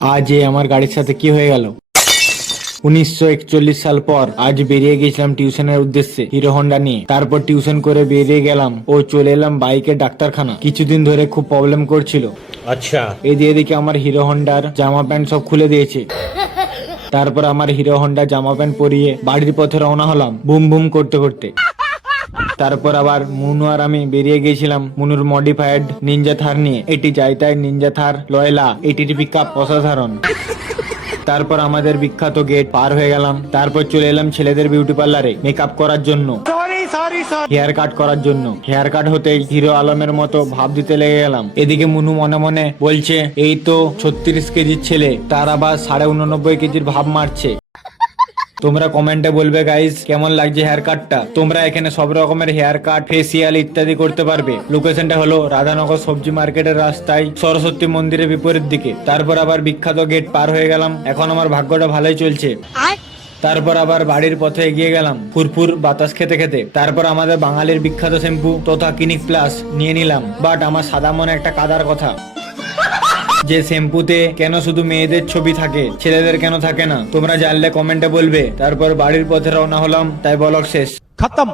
আজ আমার গাড়ির সাথে কি হয়ে গেল। 1941 সাল পর আজ বেরিয়ে গেছিলাম টিউশনের উদ্দেশ্যে হিরো হন্ডা নিয়ে। তারপর টিউশন করে বেরিয়ে গেলাম ও চলে এলাম বাইকের ডাক্তারখানা। কিছুদিন ধরে খুব প্রবলেম করছিল। আচ্ছা, এদিকে আমার হিরো হন্ডার জামা প্যান্ট সব খুলে দিয়েছে। তারপর আমার হিরো হন্ডা জামা প্যান্ট পরিয়ে বাড়ির পথে রওনা হলাম বুম বুম করতে করতে। তারপর আবার মুনু আর আমি বেরিয়ে গিয়েছিলাম মুনুর মডিফাইড নিনজা থার নিয়ে। এটি যাই তাই নিনজা থার লয়লা, এটির পিক আপ অসাধারণ। তারপর আমাদের বিখ্যাত গেট পার হয়ে গেলাম। তারপর চলে এলাম ছেলেদের বিউটি পার্লারে মেকআপ করার জন্য, হেয়ার কাট করার জন্য। হেয়ার কাট হতেই হিরো আলমের মতো ভাব দিতে লেগে গেলাম। এদিকে মুনু মনে মনে বলছে এই তো 36 কেজির ছেলে, তার আবার 89.5 কেজির ভাব মারছে। তোমরা কমেন্টে বলবে গাইস কেমন লাগছে হেয়ার কাটটা। তোমরা এখানে সব রকমের হেয়ার কাট, ফেসিয়াল ইত্যাদি করতে পারবে। লোকেশনটা হলো রাধানগর সবজি মার্কেটের রাস্তায় সরস্বতী মন্দিরের বিপরীত দিকে। তারপর আবার বিখ্যাত গেট পার হয়ে গেলাম। এখন আমার ভাগ্যটা ভালোই চলছে। তারপর আবার বাড়ির পথে এগিয়ে গেলাম ফুরফুর বাতাস খেতে খেতে। তারপর আমাদের বাঙালির বিখ্যাত শ্যাম্পু তথা ক্লিনিক প্লাস নিয়ে নিলাম। বাট আমার সাদা মনে একটা কাদার কথা, যে শ্যাম্পুতে কেন শুধু মেয়েদের ছবি থাকে, ছেলেদের কেন থাকে না? তোমরা জানলে কমেন্টে বলবে। তারপর বাড়ির পথে রওনা হলাম, তাই ব্লগ শেষ। खत्म।